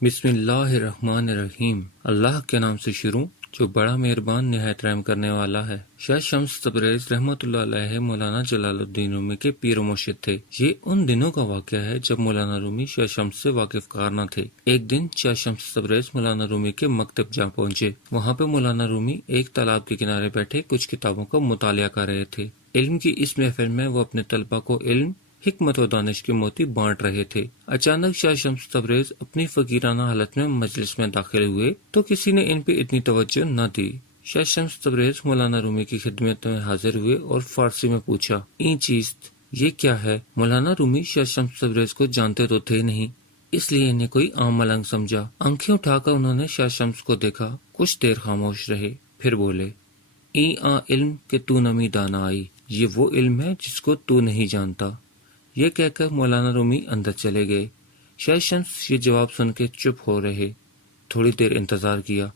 بسم اللہ الرحمن الرحیم۔ اللہ کے نام سے شروع جو بڑا مہربان نہایت رحم کرنے والا ہے۔ شاہ شمس تبریز رحمۃ اللہ علیہ مولانا جلال الدین رومی کے پیر و مرشد تھے۔ یہ ان دنوں کا واقعہ ہے جب مولانا رومی شاہ شمس سے واقف کار نہ تھے۔ ایک دن شاہ شمس تبریز مولانا رومی کے مکتب جا پہنچے۔ وہاں پہ مولانا رومی ایک تالاب کے کنارے بیٹھے کچھ کتابوں کا مطالعہ کر رہے تھے۔ علم کی اس محفل میں وہ اپنے طلبہ کو علم، حکمت و دانش کے موتی بانٹ رہے تھے۔ اچانک شاہ شمس تبریز اپنی فقیرانہ حالت میں مجلس میں داخل ہوئے تو کسی نے ان پہ اتنی توجہ نہ دی۔ شاہ شمس تبریز مولانا رومی کی خدمت میں حاضر ہوئے اور فارسی میں پوچھا، این چیز یہ کیا ہے؟ مولانا رومی شاہ شمس تبریز کو جانتے تو تھے نہیں، اس لیے انہیں کوئی عام ملنگ سمجھا۔ آنکھیں اٹھا کر انہوں نے شاہ شمس کو دیکھا، کچھ دیر خاموش رہے، پھر بولے، ای آ علم کہ تو نمی دانا آئی، یہ وہ علم ہے جس کو تو نہیں جانتا۔ یہ کہہ کر مولانا رومی اندر چلے گئے۔ شاہ شمس یہ جواب سن کے چپ ہو رہے۔ تھوڑی دیر انتظار کیا،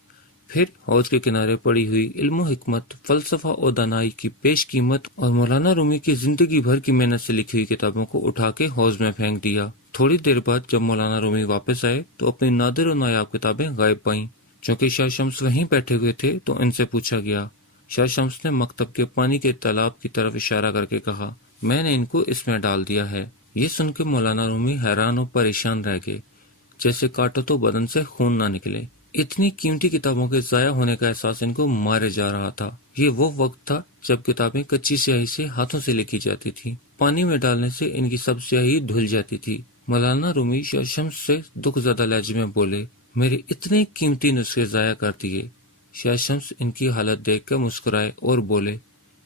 پھر حوض کے کنارے پڑی ہوئی علم و حکمت، فلسفہ و دانائی کی پیش قیمت اور مولانا رومی کی زندگی بھر کی محنت سے لکھی ہوئی کتابوں کو اٹھا کے حوض میں پھینک دیا۔ تھوڑی دیر بعد جب مولانا رومی واپس آئے تو اپنی نادر و نایاب کتابیں غائب پائیں۔ چونکہ شاہ شمس وہیں بیٹھے ہوئے تھے تو ان سے پوچھا گیا۔ شاہ شمس نے مکتب کے پانی کے تالاب کی طرف اشارہ کر کے کہا، میں نے ان کو اس میں ڈال دیا ہے۔ یہ سن کے مولانا رومی حیران و پریشان رہ گئے، جیسے کاٹو تو بدن سے خون نہ نکلے۔ اتنی قیمتی کتابوں کے ضائع ہونے کا احساس ان کو مارے جا رہا تھا۔ یہ وہ وقت تھا جب کتابیں کچی سیاہی سے ہاتھوں سے لکھی جاتی تھی، پانی میں ڈالنے سے ان کی سب سیاہی دھل جاتی تھی۔ مولانا رومی شاہ شمس سے دکھ زدہ لہجے میں بولے، میرے اتنے قیمتی نسخے ضائع کر دیے۔ شاہ شمس ان کی حالت دیکھ کر مسکرائے اور بولے،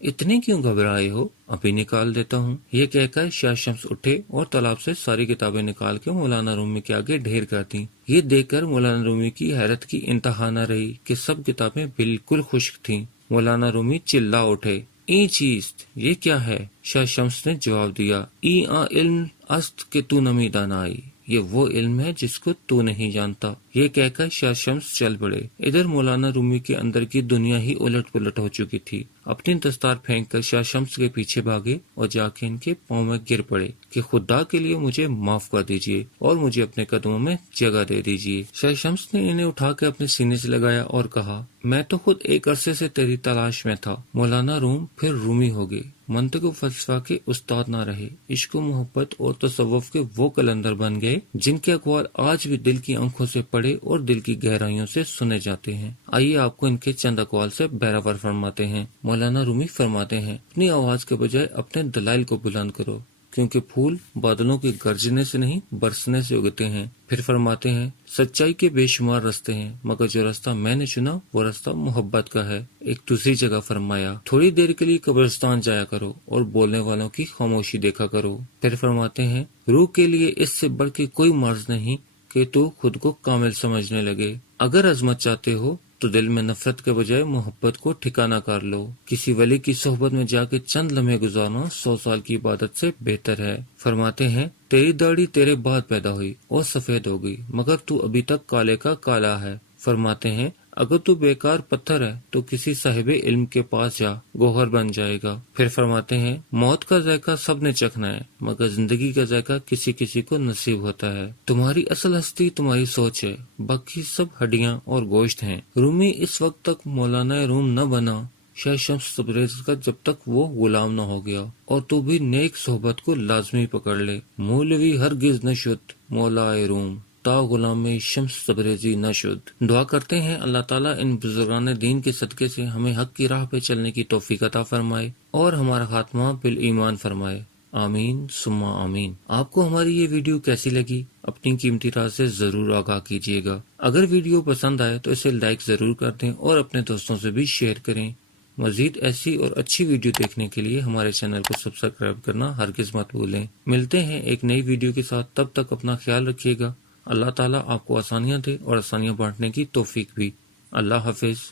اتنے کیوں گھبرائے ہو، ابھی نکال دیتا ہوں۔ یہ کہہ کر شاہ شمس اٹھے اور تالاب سے ساری کتابیں نکال کے مولانا رومی کے آگے ڈھیر کر دیں۔ یہ دیکھ کر مولانا رومی کی حیرت کی انتہا نہ رہی کہ سب کتابیں بالکل خشک تھیں۔ مولانا رومی چلا اٹھے، ای چیز یہ کیا ہے؟ شاہ شمس نے جواب دیا، ای آ علم است کہ تو نمی دانائی، یہ وہ علم ہے جس کو تو نہیں جانتا۔ یہ کہہ کر شاہ شمس چل پڑے۔ ادھر مولانا رومی کے اندر کی دنیا ہی الٹ پلٹ ہو چکی تھی۔ اپنی دستار پھینک کر شاہ شمس کے پیچھے بھاگے اور جا کے ان کے پاؤں میں گر پڑے کہ خدا کے لیے مجھے معاف کر دیجئے اور مجھے اپنے قدموں میں جگہ دے دیجئے۔ شاہ شمس نے انہیں اٹھا کے اپنے سینے سے لگایا اور کہا، میں تو خود ایک عرصے سے تیری تلاش میں تھا۔ مولانا روم پھر رومی ہو گئے، منطق و فلسفہ کے استاد نہ رہے، عشق و محبت اور تصوف کے وہ قلندر بن گئے جن کے اقوال آج بھی دل کی آنکھوں سے پڑھے اور دل کی گہرائیوں سے سنے جاتے ہیں۔ آئیے آپ کو ان کے چند اقوال سے بہرور فرماتے ہیں۔ مولانا رومی فرماتے ہیں، اپنی آواز کے بجائے اپنے دلائل کو بلند کرو، کیونکہ پھول بادلوں کے گرجنے سے نہیں برسنے سے اگتے ہیں۔ پھر فرماتے ہیں، سچائی کے بے شمار رستے ہیں مگر جو رستہ میں نے چنا وہ رستہ محبت کا ہے۔ ایک دوسری جگہ فرمایا، تھوڑی دیر کے لیے قبرستان جایا کرو اور بولنے والوں کی خاموشی دیکھا کرو۔ پھر فرماتے ہیں، روح کے لیے اس سے بڑھ کے کوئی مرض نہیں کہ تو خود کو کامل سمجھنے لگے۔ اگر عظمت چاہتے ہو تو دل میں نفرت کے بجائے محبت کو ٹھکانہ کر لو۔ کسی ولی کی صحبت میں جا کے چند لمحے گزارنا 100 سال کی عبادت سے بہتر ہے۔ فرماتے ہیں، تیری داڑھی تیرے بعد پیدا ہوئی اور سفید ہو گئی مگر تو ابھی تک کالے کا کالا ہے۔ فرماتے ہیں، اگر تو بیکار پتھر ہے تو کسی صاحب علم کے پاس جا، گوہر بن جائے گا۔ پھر فرماتے ہیں، موت کا ذائقہ سب نے چکھنا ہے مگر زندگی کا ذائقہ کسی کسی کو نصیب ہوتا ہے۔ تمہاری اصل ہستی تمہاری سوچ ہے، باقی سب ہڈیاں اور گوشت ہیں۔ رومی اس وقت تک مولانا روم نہ بنا شاہ شمس تبریز کا جب تک وہ غلام نہ ہو گیا، اور تو بھی نیک صحبت کو لازمی پکڑ لے۔ مولوی ہرگز نہ شد مولائے روم، تا غلام شمس تبریزی نہ شد۔ دعا کرتے ہیں اللہ تعالیٰ ان بزرگان دین کے صدقے سے ہمیں حق کی راہ پہ چلنے کی توفیق عطا فرمائے اور ہمارا خاتمہ بالایمان فرمائے، آمین ثم آمین۔ آپ کو ہماری یہ ویڈیو کیسی لگی؟ اپنی قیمتی رائے سے ضرور آگاہ کیجیے گا۔ اگر ویڈیو پسند آئے تو اسے لائک ضرور کر دیں اور اپنے دوستوں سے بھی شیئر کریں۔ مزید ایسی اور اچھی ویڈیو دیکھنے کے لیے ہمارے چینل کو سبسکرائب کرنا ہرگز مت بھولیں۔ ملتے ہیں ایک نئی ویڈیو کے ساتھ، تب تک اپنا خیال رکھیے گا۔ اللہ تعالیٰ آپ کو آسانیاں دے اور آسانیاں بانٹنے کی توفیق بھی۔ اللہ حافظ۔